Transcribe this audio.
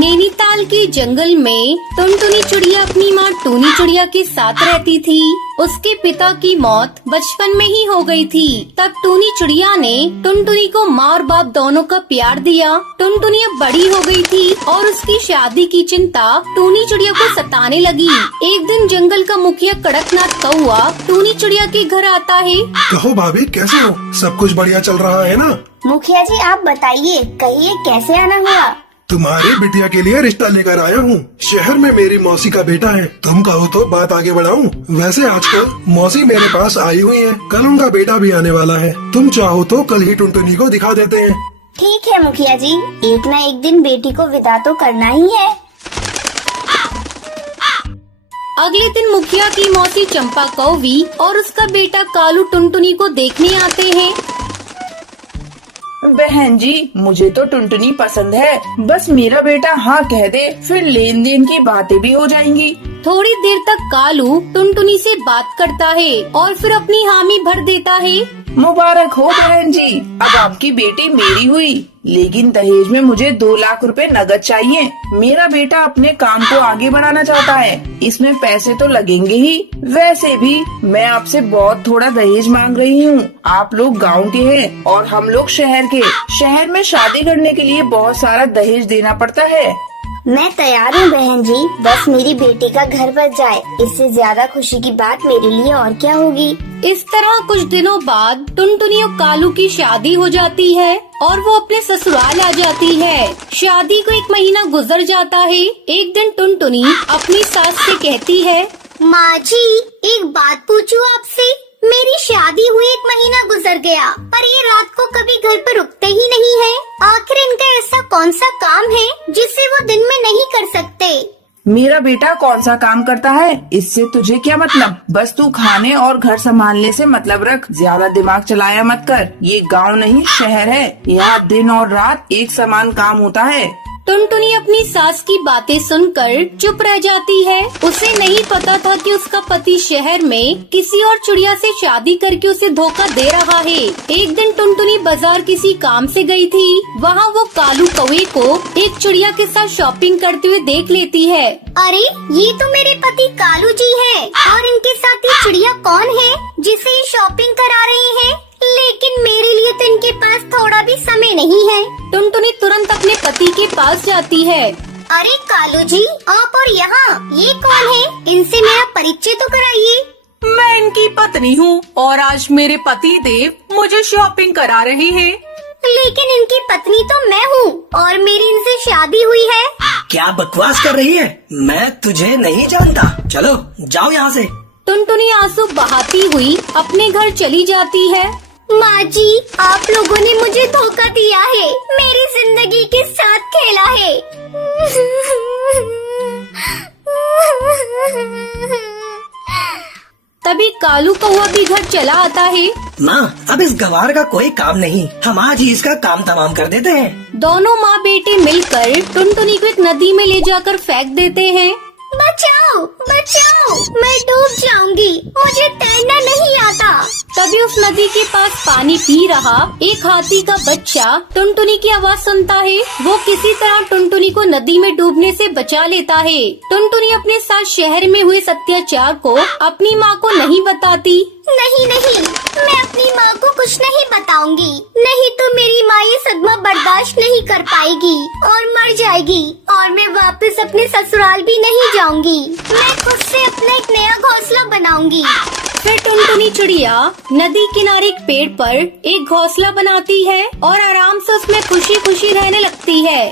नैनीताल के जंगल में टुनटुनी चिड़िया अपनी माँ टूनी चिड़िया के साथ रहती थी। उसके पिता की मौत बचपन में ही हो गई थी। तब टूनी चिड़िया ने टुनटुनी को माँ और बाप दोनों का प्यार दिया। टुनटुनी अब बड़ी हो गई थी और उसकी शादी की चिंता टूनी चिड़िया को सताने लगी। एक दिन जंगल का मुखिया कड़कनाथ कौआ टूनी चिड़िया के घर आता है। कहो भाभी, कैसे हो? सब कुछ बढ़िया चल रहा है ना? मुखिया जी आप बताइए, कहिए कैसे आना हुआ? तुम्हारी बिटिया के लिए रिश्ता लेकर आया हूँ। शहर में मेरी मौसी का बेटा है। तुम कहो तो बात आगे बढ़ाऊं। वैसे आजकल मौसी मेरे पास आई हुई है। कल उनका बेटा भी आने वाला है। तुम चाहो तो कल ही टुनटुनी को दिखा देते हैं। ठीक है मुखिया जी, एक न एक दिन बेटी को विदा तो करना ही है। अगले दिन मुखिया की मौसी चंपा कौवी और उसका बेटा कालू टुनटुनी को देखने आते हैं। बहन जी, मुझे तो टुनटुनी पसंद है। बस मेरा बेटा हाँ कह दे, फिर लेन देन की बातें भी हो जाएंगी। थोड़ी देर तक कालू टुनटुनी से बात करता है और फिर अपनी हामी भर देता है। मुबारक हो बहन जी, अब आपकी बेटी मेरी हुई। लेकिन दहेज में मुझे 2 लाख रुपए नगद चाहिए। मेरा बेटा अपने काम को आगे बढ़ाना चाहता है, इसमें पैसे तो लगेंगे ही। वैसे भी मैं आपसे बहुत थोड़ा दहेज मांग रही हूँ। आप लोग गांव के हैं और हम लोग शहर के। शहर में शादी करने के लिए बहुत सारा दहेज देना पड़ता है। मैं तैयार हूँ बहन जी, बस मेरी बेटी का घर बच जाए, इससे ज्यादा खुशी की बात मेरे लिए और क्या होगी। इस तरह कुछ दिनों बाद टुनटुनी और कालू की शादी हो जाती है और वो अपने ससुराल आ जाती है। शादी को 1 महीना गुजर जाता है। एक दिन टुनटुनी अपनी सास से कहती है, माँ जी एक बात पूछूं आपसे? मेरी शादी हुई 1 महीना गुजर गया, पर ये रात को कभी घर पर रुकते ही नहीं है। आखिर इनका ऐसा कौन सा काम है जिसे वो दिन में नहीं कर सकते? मेरा बेटा कौन सा काम करता है, इससे तुझे क्या मतलब? बस तू खाने और घर संभालने से मतलब रख। ज्यादा दिमाग चलाया मत कर। ये गांव नहीं शहर है, यहाँ दिन और रात एक समान काम होता है। टुनटुनी अपनी सास की बातें सुनकर चुप रह जाती है। उसे नहीं पता था कि उसका पति शहर में किसी और चिड़िया से शादी करके उसे धोखा दे रहा है। एक दिन टुनटुनी बाजार किसी काम से गई थी। वहाँ वो कालू कौवे को एक चिड़िया के साथ शॉपिंग करते हुए देख लेती है। अरे ये तो मेरे पति कालू जी है, और इनके साथ ये चिड़िया कौन है जिसे ये शॉपिंग करा रहे हैं? लेकिन मेरे लिए तो इनके पास थोड़ा भी समय नहीं है। टुनटुनी तुरंत अपने पति के पास जाती है। अरे कालू जी, आप और यहाँ ये कौन है? इनसे मेरा परिचय तो कराइए। मैं इनकी पत्नी हूँ और आज मेरे पति देव मुझे शॉपिंग करा रहे हैं। लेकिन इनकी पत्नी तो मैं हूँ और मेरी इनसे शादी हुई है। क्या बकवास कर रही है? मैं तुझे नहीं जानता। चलो जाओ यहाँ से। टुनटुनी आंसू बहाती हुई अपने घर चली जाती है। माँ जी, आप लोगों ने मुझे धोखा दिया है, मेरी जिंदगी के साथ खेला है। तभी कालू कौवा भी घर चला आता है। माँ, अब इस गवार का कोई काम नहीं, हम आज ही इसका काम तमाम कर देते हैं। दोनों माँ बेटे मिलकर टुनटुनी को एक नदी में ले जाकर फेंक देते हैं। बचाओ बचाओ, मैं डूब जाऊंगी, मुझे तैरना नहीं आता। तभी उस नदी के पास पानी पी रहा एक हाथी का बच्चा टुनटुनी की आवाज सुनता है। वो किसी तरह टुनटुनी को नदी में डूबने से बचा लेता है। टुनटुनी अपने साथ शहर में हुए अत्याचार को अपनी माँ को नहीं बताती। नहीं नहीं, मैं अपनी माँ को कुछ नहीं बताऊंगी, नहीं तो मेरी माँ ये सदमा बर्दाश्त नहीं कर पाएगी और मर जाएगी, और मैं वापस अपने ससुराल भी नहीं जाऊंगी। मैं खुद से अपना एक नया घोंसला बनाऊंगी। फिर टुनटुनी चिड़िया नदी किनारे एक पेड़ पर एक घोंसला बनाती है और आराम से उसमें खुशी खुशी रहने लगती है।